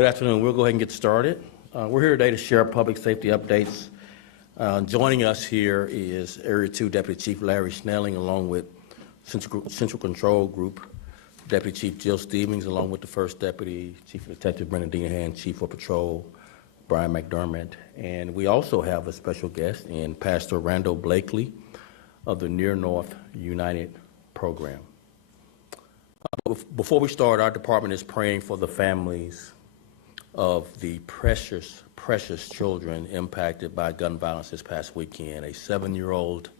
Good afternoon. We'll go ahead and get started. We're here today to share public safety updates. Joining us here is Area 2 Deputy Chief Larry Snelling, along with Central Control Group Deputy Chief Jill Stevens, along with the First Deputy Chief Detective Brendan Deanahan, Chief of Patrol Brian McDermott. And we also have a special guest in Pastor Randall Blakey of the Near North United Program. Before we start, our department is praying for the families of the precious children impacted by gun violence this past weekend. A 7-year-old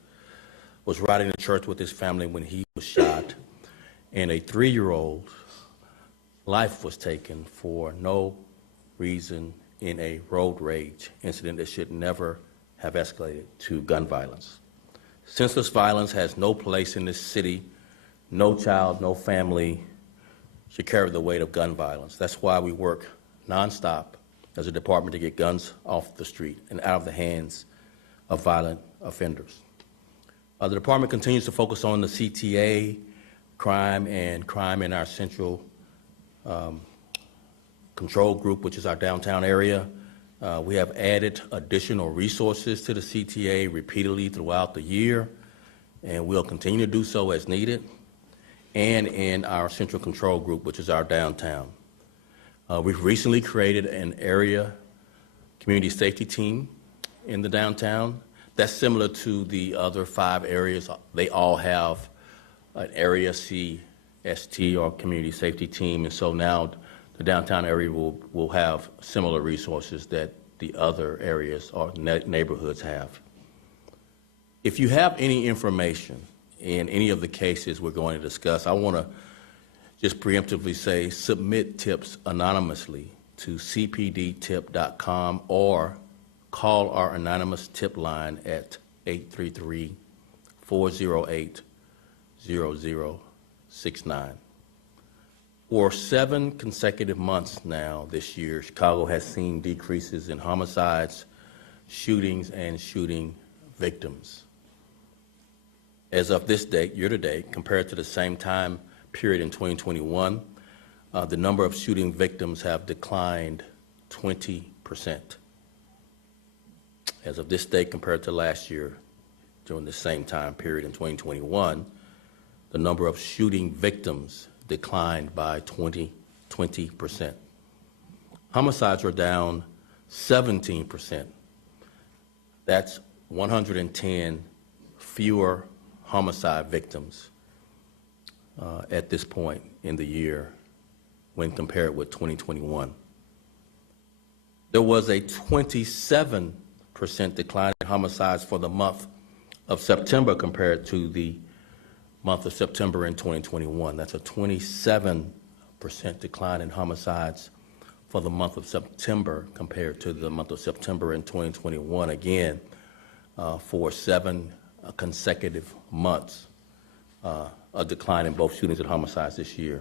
was riding to church with his family when he was shot, and a 3-year-old life was taken for no reason in a road rage incident that should never have escalated to gun violence. Senseless violence has no place in this city. No child, no family should carry the weight of gun violence. That's why we work nonstop as a department to get guns off the street and out of the hands of violent offenders. The department continues to focus on the CTA, crime in our Central Control Group, which is our downtown area. We have added additional resources to the CTA repeatedly throughout the year, and we'll continue to do so as needed, and in our Central Control Group, which is our downtown. We've recently created an area community safety team in the downtown. That's similar to the other 5 areas. They all have an area CST or community safety team, and so now the downtown area will have similar resources that the other areas or neighborhoods have. If you have any information in any of the cases we're going to discuss, I want to just preemptively say submit tips anonymously to cpdtip.com or call our anonymous tip line at 833-408-0069. For 7 consecutive months now this year, Chicago has seen decreases in homicides, shootings, and shooting victims. As of this date, year to date, compared to the same time period in 2021, the number of shooting victims have declined 20%. As of this date, compared to last year, during the same time period in 2021, the number of shooting victims declined by 20%. Homicides are down 17%. That's 110 fewer homicide victims at this point in the year when compared with 2021. There was a 27% decline in homicides for the month of September compared to the month of September in 2021. That's a 27% decline in homicides for the month of September compared to the month of September in 2021. Again, for 7 consecutive months, a decline in both shootings and homicides this year.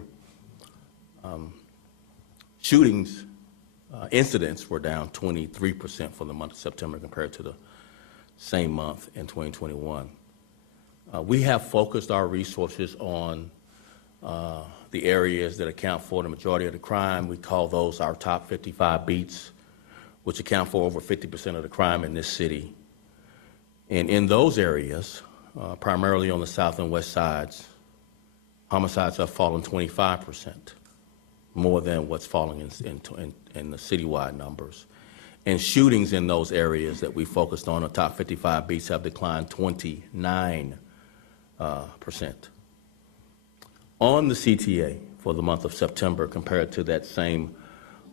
Shootings incidents were down 23% for the month of September compared to the same month in 2021. We have focused our resources on the areas that account for the majority of the crime. We call those our top 55 beats, which account for over 50% of the crime in this city. And in those areas, primarily on the south and west sides, homicides have fallen 25%, more than what's falling in the citywide numbers. And shootings in those areas that we focused on, the top 55 beats, have declined 29%. On the CTA for the month of September compared to that same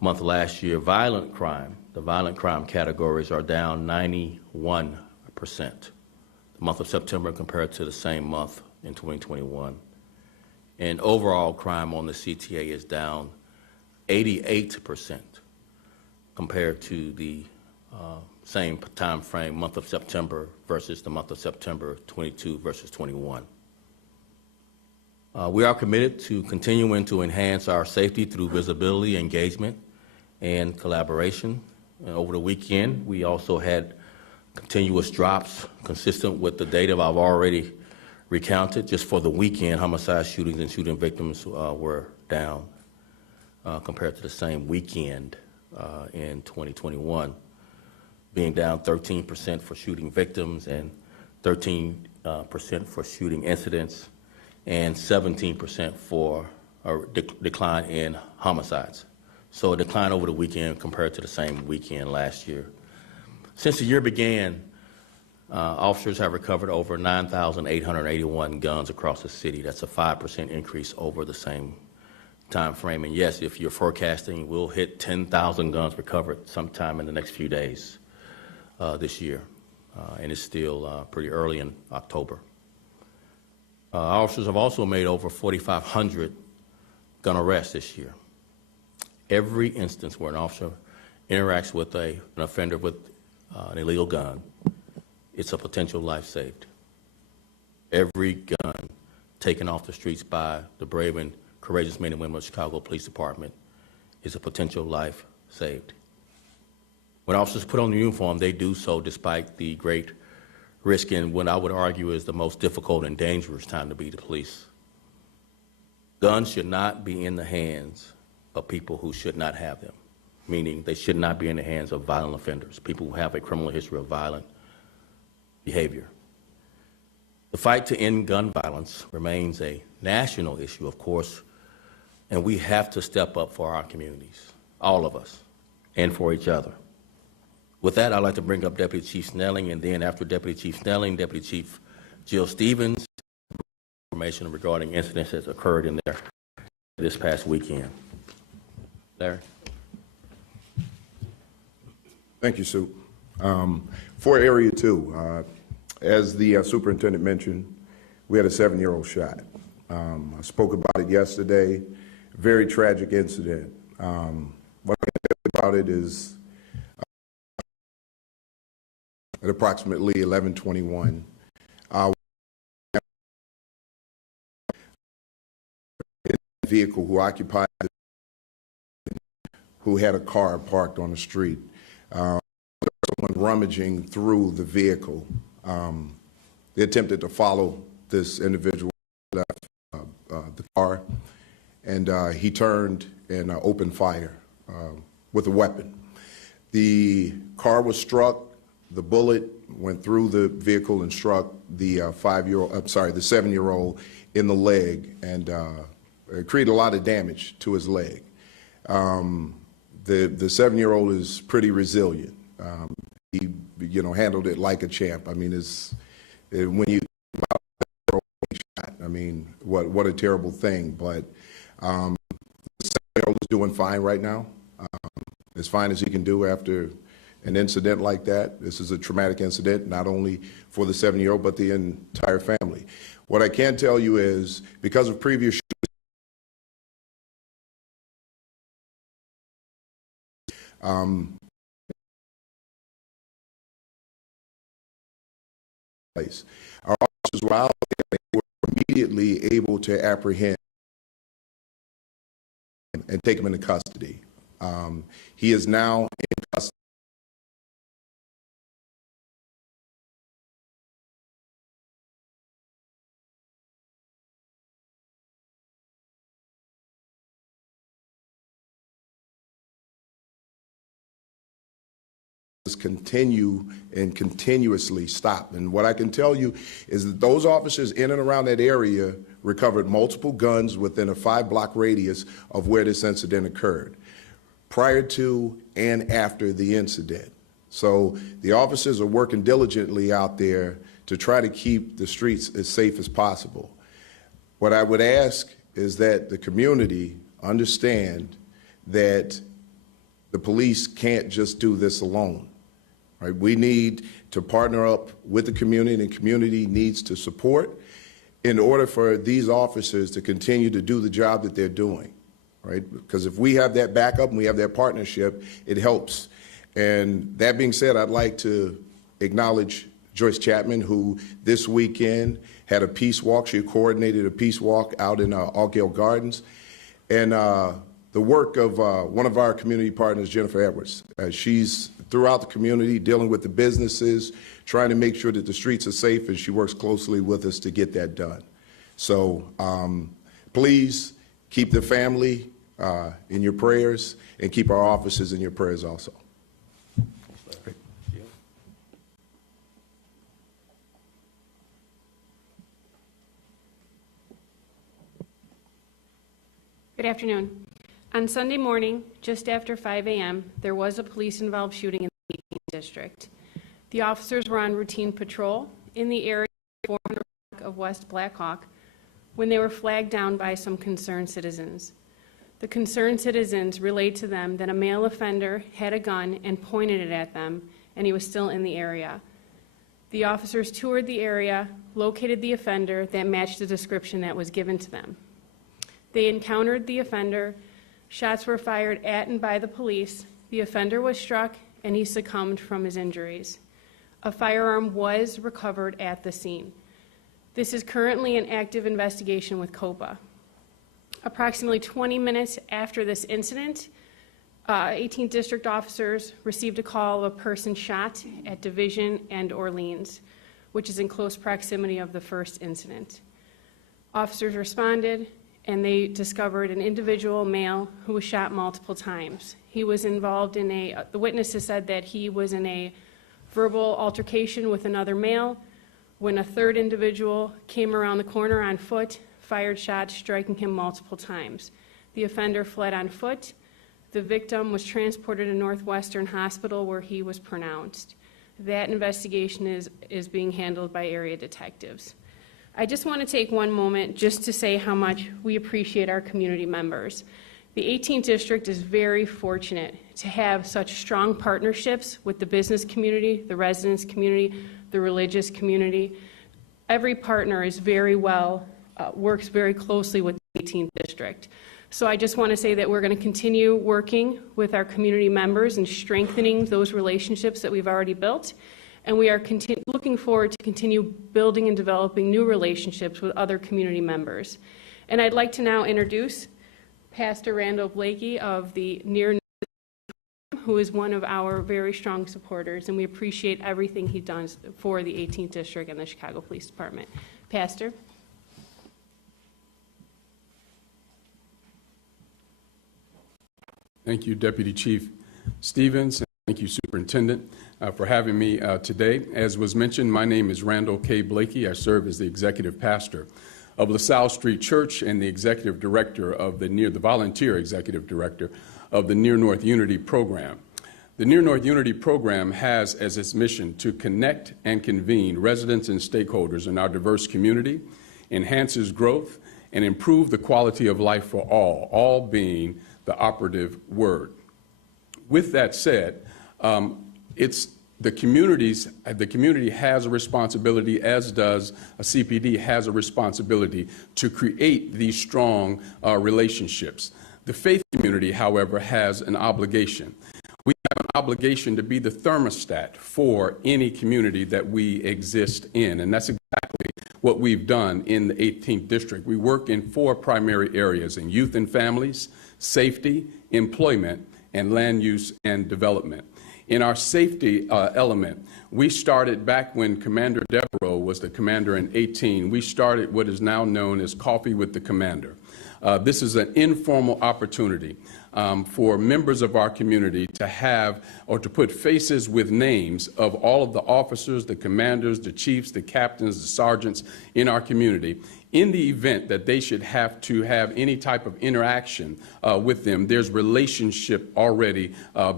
month last year, the violent crime categories are down 91%. The month of September compared to the same month in 2021. And overall crime on the CTA is down 88% compared to the same time frame, month of September versus the month of September 22 versus 21. We are committed to continuing to enhance our safety through visibility, engagement, and collaboration. And over the weekend, we also had continuous drops consistent with the data I've already recounted. Just for the weekend, homicide shootings and shooting victims were down. compared to the same weekend in 2021, being down 13% for shooting victims and 13% for shooting incidents and 17% for a decline in homicides. So a decline over the weekend compared to the same weekend last year. Since the year began, officers have recovered over 9,881 guns across the city. That's a 5% increase over the same time frame. And yes, if you're forecasting, we'll hit 10,000 guns recovered sometime in the next few days this year. And it's still pretty early in October. Officers have also made over 4,500 gun arrests this year. Every instance where an officer interacts with an offender with an illegal gun, it's a potential life saved. Every gun taken off the streets by the brave and courageous men and women of the Chicago Police Department is a potential life saved. When officers put on the uniform, they do so despite the great risk in what I would argue is the most difficult and dangerous time to be the police. Guns should not be in the hands of people who should not have them, meaning they should not be in the hands of violent offenders, people who have a criminal history of violent behavior. The fight to end gun violence remains a national issue, of course, and we have to step up for our communities, all of us, and for each other. With that, I'd like to bring up Deputy Chief Snelling, and then after Deputy Chief Snelling, Deputy Chief Jill Stevens, information regarding incidents that occurred in there this past weekend. Larry? Thank you, Sue. For Area 2, as the superintendent mentioned, we had a 7-year-old shot. I spoke about it yesterday. Very tragic incident. What I can tell you about it is at approximately 11:21, vehicle who occupied, who had a car parked on the street. Someone rummaging through the vehicle. They attempted to follow this individual left the car, and he turned and opened fire with a weapon. The car was struck. The bullet went through the vehicle and struck the 7-year-old in the leg, and it created a lot of damage to his leg. The 7-year-old is pretty resilient. He, handled it like a champ. I mean, when you shot, I mean, what a terrible thing. But the 7-year-old is doing fine right now, as fine as he can do after an incident like that. This is a traumatic incident, not only for the 7-year-old, but the entire family. What I can tell you is, because of previous our officers were out there, and they were immediately able to apprehend and take him into custody. He is now in custody. Continue and continuously stop. And what I can tell you is that those officers in and around that area recovered multiple guns within a 5-block radius of where this incident occurred, prior to and after the incident. So the officers are working diligently out there to try to keep the streets as safe as possible. What I would ask is that the community understand that the police can't just do this alone. Right? We need to partner up with the community, and the community needs to support in order for these officers to continue to do the job that they're doing. Right? Because if we have that backup and we have that partnership, it helps. And that being said, I'd like to acknowledge Joyce Chapman, who this weekend had a peace walk. She coordinated a peace walk out in Altgale Gardens. And the work of one of our community partners, Jennifer Edwards. She's throughout the community dealing with the businesses, trying to make sure that the streets are safe, and she works closely with us to get that done. So please keep the family in your prayers, and keep our officers in your prayers also. Good afternoon. On Sunday morning, just after 5 a.m., there was a police-involved shooting in the 18th district. The officers were on routine patrol in the area of West Blackhawk when they were flagged down by some concerned citizens. The concerned citizens relayed to them that a male offender had a gun and pointed it at them, and he was still in the area. The officers toured the area, located the offender that matched the description that was given to them. They encountered the offender. Shots were fired at and by the police. The offender was struck, and he succumbed from his injuries. A firearm was recovered at the scene. This is currently an active investigation with COPA. Approximately 20 minutes after this incident, 18th District officers received a call of a person shot at Division and Orleans, which is in close proximity of the first incident. Officers responded, and they discovered an individual male who was shot multiple times. He was involved in the witnesses said that he was in a verbal altercation with another male when a third individual came around the corner on foot, fired shots, striking him multiple times. The offender fled on foot. The victim was transported to Northwestern Hospital where he was pronounced. That investigation is being handled by area detectives. I just want to take one moment just to say how much we appreciate our community members. The 18th District is very fortunate to have such strong partnerships with the business community, the residents community, the religious community. Every partner is very well, works very closely with the 18th District. So I just want to say that we're going to continue working with our community members and strengthening those relationships that we've already built. And we are looking forward to continue building and developing new relationships with other community members. And I'd like to now introduce Pastor Randall Blakey of the Near, who is one of our very strong supporters, and we appreciate everything he does for the 18th District and the Chicago Police Department. Pastor. Thank you, Deputy Chief Stevens. Thank you, Superintendent, for having me today. As was mentioned, my name is Randall K. Blakey. I serve as the Executive Pastor of LaSalle Street Church and the Executive Director of the Volunteer Executive Director of the Near North Unity Program. The Near North Unity Program has as its mission to connect and convene residents and stakeholders in our diverse community, enhances growth, and improve the quality of life for all being the operative word. With that said, the community has a responsibility, as does a CPD has a responsibility to create these strong relationships. The faith community, however, has an obligation. We have an obligation to be the thermostat for any community that we exist in, and that's exactly what we've done in the 18th District. We work in 4 primary areas: in youth and families, safety, employment, and land use and development. In our safety element, we started back when Commander Devereaux was the commander in 18. We started what is now known as Coffee with the Commander. This is an informal opportunity for members of our community to have or to put faces with names of all of the officers, the commanders, the chiefs, the captains, the sergeants in our community. In the event that they should have to have any type of interaction with them, there's relationship already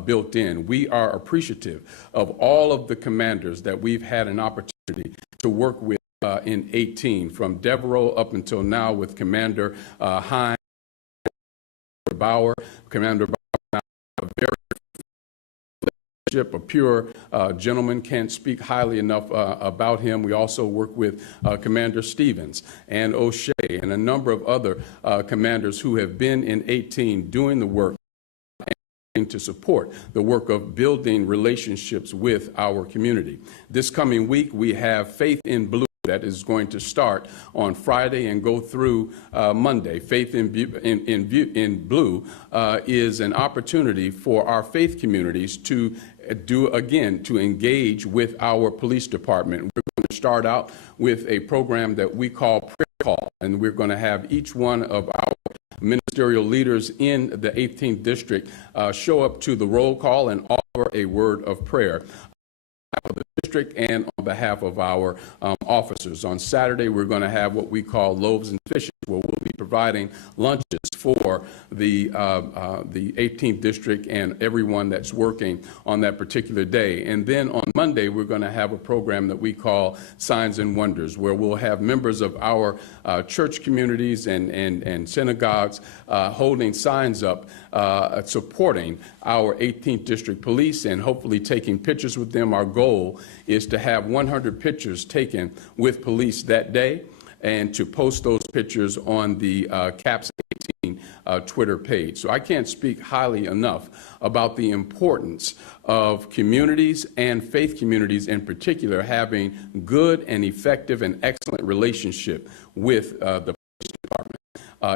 built in. We are appreciative of all of the commanders that we've had an opportunity to work with in 18, from Devereaux up until now with Commander Hines, Bauer. Commander Bauer, a very a pure gentleman, can't speak highly enough about him. We also work with Commander Stevens and O'Shea and a number of other commanders who have been in 18 doing the work to support the work of building relationships with our community. This coming week, we have Faith in Blue that is going to start on Friday and go through Monday. Faith in Blue is an opportunity for our faith communities to to engage with our police department. We're going to start out with a program that we call Prayer Call, and we're going to have each one of ministerial leaders in the 18th District show up to the roll call and offer a word of prayer of the district and on behalf of our officers. On Saturday, we're going to have what we call loaves and fishes, where we'll be providing lunches for the 18th District and everyone that's working on that particular day. And then on Monday, we're going to have a program that we call Signs and Wonders, where we'll have members of our church communities and synagogues holding signs up supporting our 18th District Police and hopefully taking pictures with them. Our goal is to have 100 pictures taken with police that day and to post those pictures on the CAPS 18 Twitter page. So I can't speak highly enough about the importance of communities and faith communities in particular having good and effective and excellent relationship with the police department.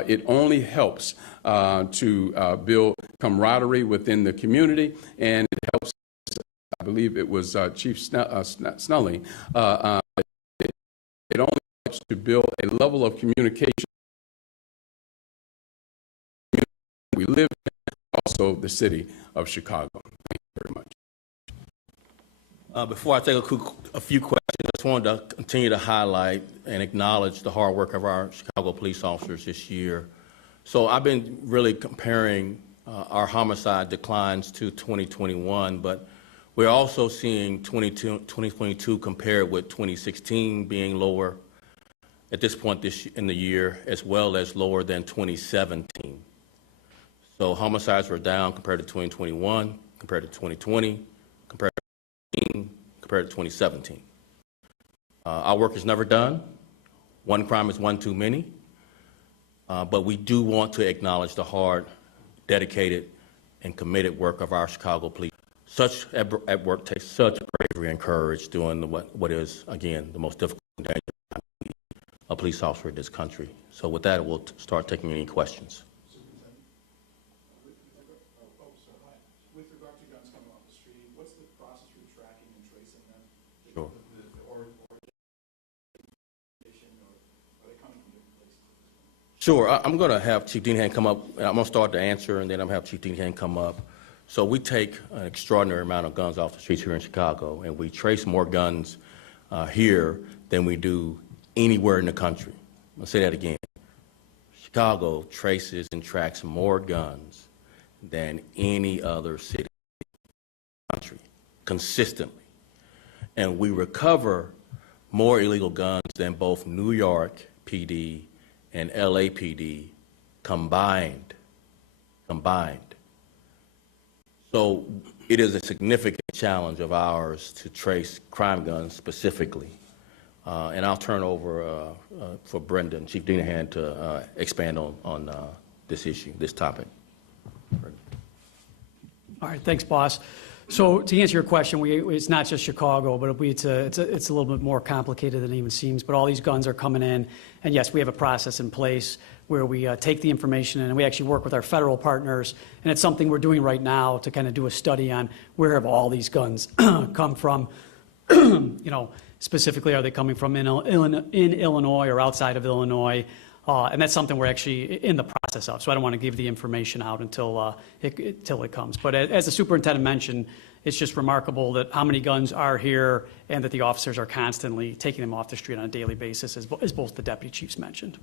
It only helps to build camaraderie within the community, and it helps, I believe it was Chief Snelling, it only helps to build a level of communication we live in, also the city of Chicago. Thank you very much. Before I take a few questions, I just wanted to continue to highlight and acknowledge the hard work of our Chicago police officers this year. So I've been really comparing our homicide declines to 2021, but we're also seeing 2022 compared with 2016 being lower at this point in the year, as well as lower than 2017. So homicides were down compared to 2021, compared to 2020, compared to 2017. Our work is never done. One crime is one too many. But we do want to acknowledge the hard, dedicated, and committed work of our Chicago police. Such at work takes such bravery and courage doing what is, again, the most difficult and dangerous time to be a police officer in this country. So with that, we'll start taking any questions. With regard to guns coming off the street, what's the process for tracking and tracing them? Sure. Or are they coming from different places? Sure. I'm going to have Chief Deanahan come up. I'm going to start the answer, and then I'm going to have Chief Deanahan come up. So we take an extraordinary amount of guns off the streets here in Chicago, and we trace more guns here than we do anywhere in the country. I'll say that again. Chicago traces and tracks more guns than any other city in the country, consistently. And we recover more illegal guns than both New York PD and LAPD combined. So it is a significant challenge of ours to trace crime guns specifically. And I'll turn over for Brendan, Chief Deanahan, to expand on this issue, this topic. All right, thanks, boss. So to answer your question, it's not just Chicago, but it's a little bit more complicated than it even seems. But all these guns are coming in, and yes, we have a process in place where we take the information and we actually work with our federal partners, and it's something we're doing right now to kind of do a study on where have all these guns come from. Specifically, are they coming from in Illinois or outside of Illinois? And that's something we're actually in the process of. So I don't want to give the information out until it comes. But as the superintendent mentioned, it's just remarkable that how many guns are here and that the officers are constantly taking them off the street on a daily basis, as both the deputy chiefs mentioned.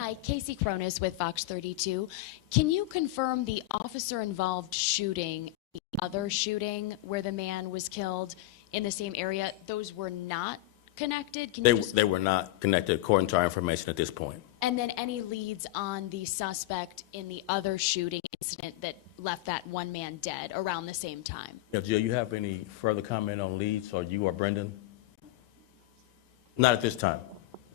Hi, Casey Cronus with Fox 32. Can you confirm the officer-involved shooting, the other shooting where the man was killed in the same area, those were not connected? They were not connected according to our information at this point. And then any leads on the suspect in the other shooting incident that left that one man dead around the same time? Yeah, Jill, you have any further comment on leads, or you or Brendan? Not at this time.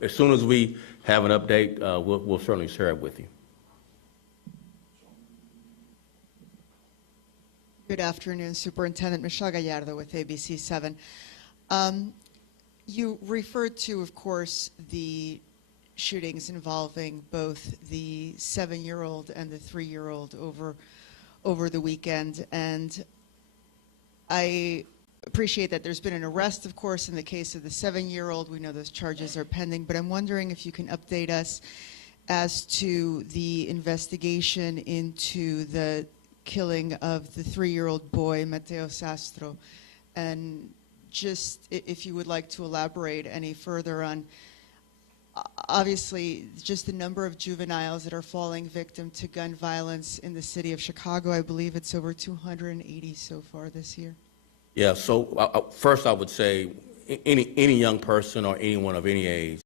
As soon as we have an update, we'll certainly share it with you. Good afternoon, Superintendent Michelle Gallardo with ABC 7. You referred to, of course, the shootings involving both the 7-year-old and the 3-year-old over the weekend, and I appreciate that there's been an arrest, of course, in the case of the 7-year-old. We know those charges are pending, but I'm wondering if you can update us as to the investigation into the killing of the 3-year-old boy, Mateo Sastro. And just if you would like to elaborate any further on, obviously, just the number of juveniles that are falling victim to gun violence in the city of Chicago. I believe it's over 280 so far this year. Yeah, so first I would say any young person or anyone of any age